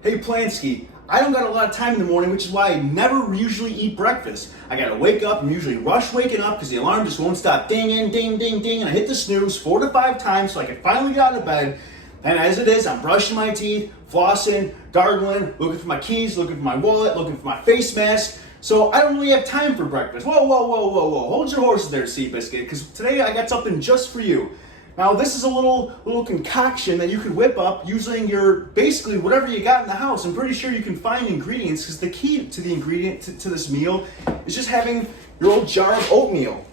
Hey Plansky, I don't got a lot of time in the morning, which is why I never usually eat breakfast. I gotta wake up, I'm usually rush waking up because the alarm just won't stop dinging, ding, ding, ding, and I hit the snooze 4 to 5 times so I can finally get out of bed. And as it is, I'm brushing my teeth, flossing, gargling, looking for my keys, looking for my wallet, looking for my face mask. So I don't really have time for breakfast. Whoa, whoa, whoa, whoa, whoa. Hold your horses there, Seabiscuit, because today I got something just for you. Now this is a little concoction that you could whip up using your, basically whatever you got in the house. I'm pretty sure you can find ingredients because the key to the ingredient to this meal is just having your old jar of oatmeal.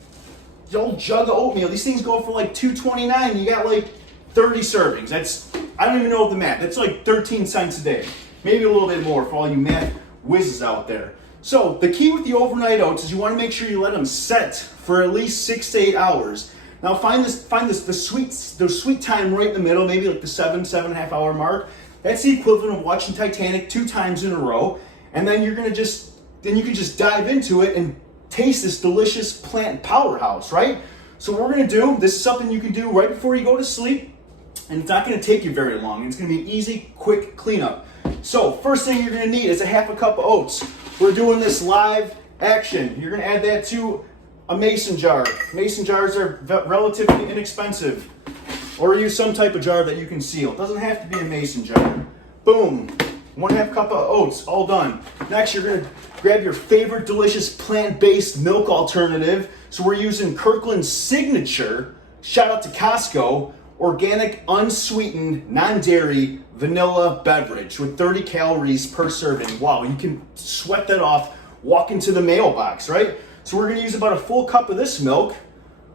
The old jug of oatmeal. These things go for like $2.29. You got like 30 servings. That's, I don't even know the math. That's like 13 cents a day. Maybe a little bit more for all you math whizzes out there. So the key with the overnight oats is you want to make sure you let them set for at least 6 to 8 hours. Now find the sweet time right in the middle, maybe like the 7.5 hour mark. That's the equivalent of watching Titanic 2 times in a row. And then you can just dive into it and taste this delicious plant powerhouse, right? So what we're gonna do, this is something you can do right before you go to sleep, and it's not gonna take you very long. It's gonna be an easy, quick cleanup. So first thing you're gonna need is a half a cup of oats. We're doing this live action. You're gonna add that to a mason jar. Mason jars are relatively inexpensive. Or use some type of jar that you can seal. It doesn't have to be a mason jar. Boom. 1/2 cup of oats, all done. Next, you're gonna grab your favorite delicious plant-based milk alternative. So we're using Kirkland's Signature, shout out to Costco, organic, unsweetened, non-dairy vanilla beverage with 30 calories per serving. Wow, you can sweat that off, walk into the mailbox, right? So we're gonna use about a full cup of this milk.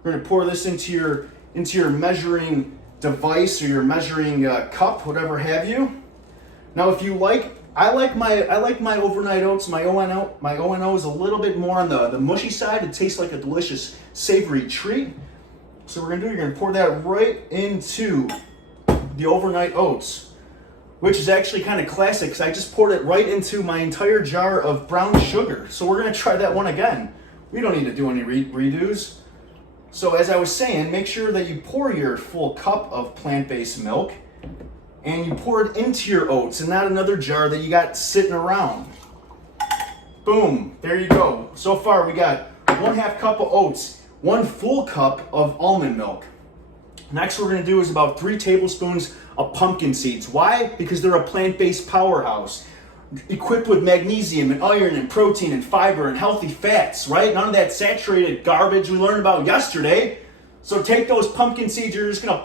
We're gonna pour this into your measuring device or your measuring cup, whatever have you. Now, if you like, I like my overnight oats. My O&O is a little bit more on the mushy side. It tastes like a delicious savory treat. So we're gonna pour that right into the overnight oats, which is actually kind of classic because I just poured it right into my entire jar of brown sugar. So we're gonna try that one again. We don't need to do any redos. So as I was saying, make sure that you pour your full cup of plant-based milk and you pour it into your oats and not another jar that you got sitting around. Boom, there you go. So far we got 1/2 cup of oats, 1 full cup of almond milk. Next we're gonna do is about 3 tablespoons of pumpkin seeds. Why? Because they're a plant-based powerhouse, equipped with magnesium and iron and protein and fiber and healthy fats, right? None of that saturated garbage we learned about yesterday. So take those pumpkin seeds, you're just gonna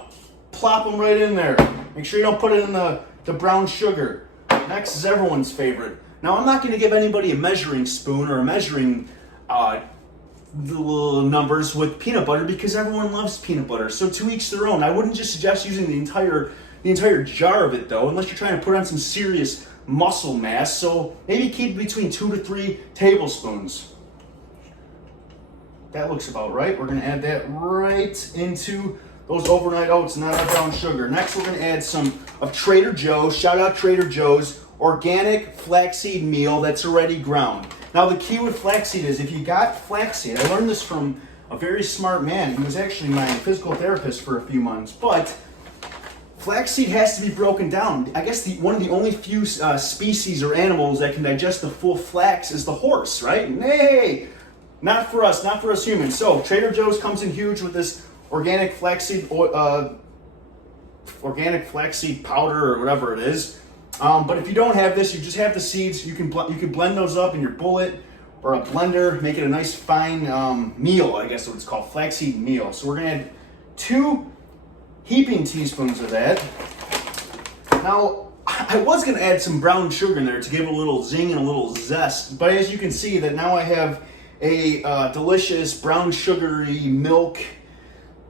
plop them right in there. Make sure you don't put it in the brown sugar. Next is everyone's favorite. Now I'm not gonna give anybody a measuring spoon or a measuring little numbers with peanut butter because everyone loves peanut butter. So to each their own. I wouldn't just suggest using the entire jar of it though, unless you're trying to put on some serious muscle mass. So maybe keep between 2 to 3 tablespoons. That looks about right. We're gonna add that right into those overnight oats, not our brown sugar. Next, we're gonna add some of Trader Joe's, shout out Trader Joe's, organic flaxseed meal that's already ground. Now the key with flaxseed is if you got flaxseed, I learned this from a very smart man. He was actually my physical therapist for a few months, but flaxseed has to be broken down. I guess one of the only few species or animals that can digest the full flax is the horse, right? Nay, not for us humans. So Trader Joe's comes in huge with this organic flaxseed powder or whatever it is. But if you don't have this, you just have the seeds. You can blend those up in your bullet or a blender, make it a nice fine meal. I guess what it's called, flaxseed meal. So we're gonna add 2 heaping teaspoons of that. Now, I was gonna add some brown sugar in there to give a little zing and a little zest, but as you can see that now I have a delicious brown sugary milk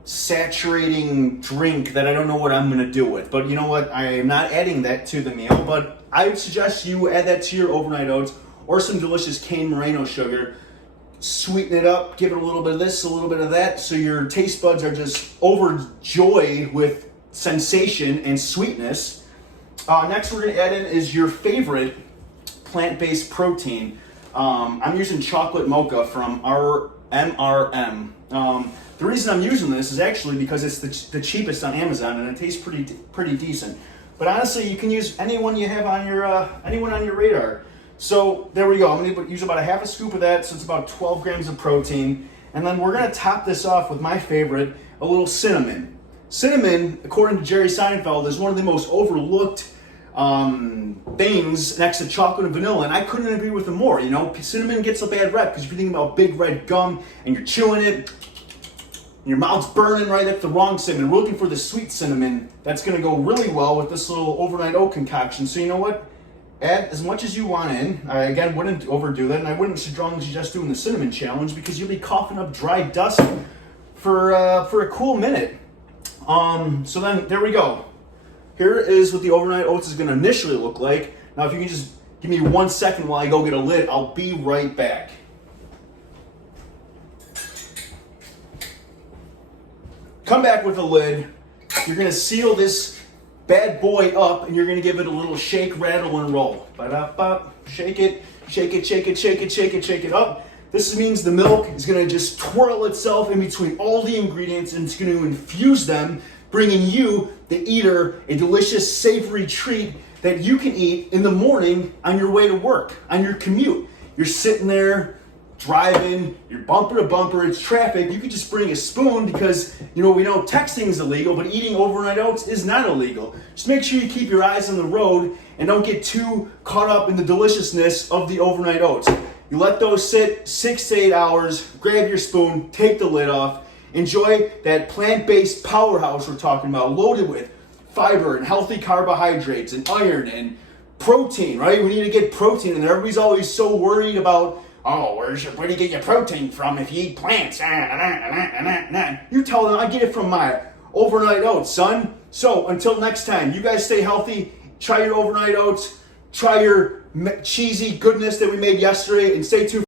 saturating drink that I don't know what I'm gonna do with. But you know what? I am not adding that to the meal, but I would suggest you add that to your overnight oats or some delicious cane Moreno sugar. Sweeten it up, give it a little bit of this, a little bit of that, so your taste buds are just overjoyed with sensation and sweetness. Next we're gonna add in is your favorite plant-based protein. I'm using chocolate mocha from our MRM. The reason I'm using this is actually because it's the cheapest on Amazon and it tastes pretty decent. But honestly, you can use anyone you have on your anyone on your radar. So there we go. I'm going to use about a half a scoop of that, so it's about 12 grams of protein. And then we're going to top this off with my favorite, a little cinnamon. Cinnamon, according to Jerry Seinfeld, is one of the most overlooked things next to chocolate and vanilla, and I couldn't agree with him more. You know, cinnamon gets a bad rep because if you're thinking about big red gum and you're chewing it, and your mouth's burning, right? That's the wrong cinnamon. We're looking for the sweet cinnamon. That's going to go really well with this little overnight oat concoction. So you know what? Add as much as you want in. I, again, wouldn't overdo that, and I wouldn't strongly suggest doing the cinnamon challenge because you'll be coughing up dry dust for a cool minute. So then, there we go. Here is what the overnight oats is going to initially look like. Now, if you can just give me 1 second while I go get a lid, I'll be right back. Come back with a lid. You're going to seal this bad boy up, and you're going to give it a little shake, rattle, and roll. Ba-da-ba. Shake it, shake it, shake it, shake it, shake it, shake it up. This means the milk is going to just twirl itself in between all the ingredients, and it's going to infuse them, bringing you, the eater, a delicious, savory treat that you can eat in the morning on your way to work, on your commute. You're sitting there, driving, you're bumper to bumper, it's traffic. You could just bring a spoon because, you know, we know texting is illegal, but eating overnight oats is not illegal. Just make sure you keep your eyes on the road and don't get too caught up in the deliciousness of the overnight oats. You let those sit 6 to 8 hours, grab your spoon, take the lid off, enjoy that plant-based powerhouse we're talking about, loaded with fiber and healthy carbohydrates and iron and protein, right? We need to get protein, and everybody's always so worried about, oh, where do you get your protein from if you eat plants? You tell them, I get it from my overnight oats, son. So until next time, you guys stay healthy, try your overnight oats, try your cheesy goodness that we made yesterday, and stay tuned.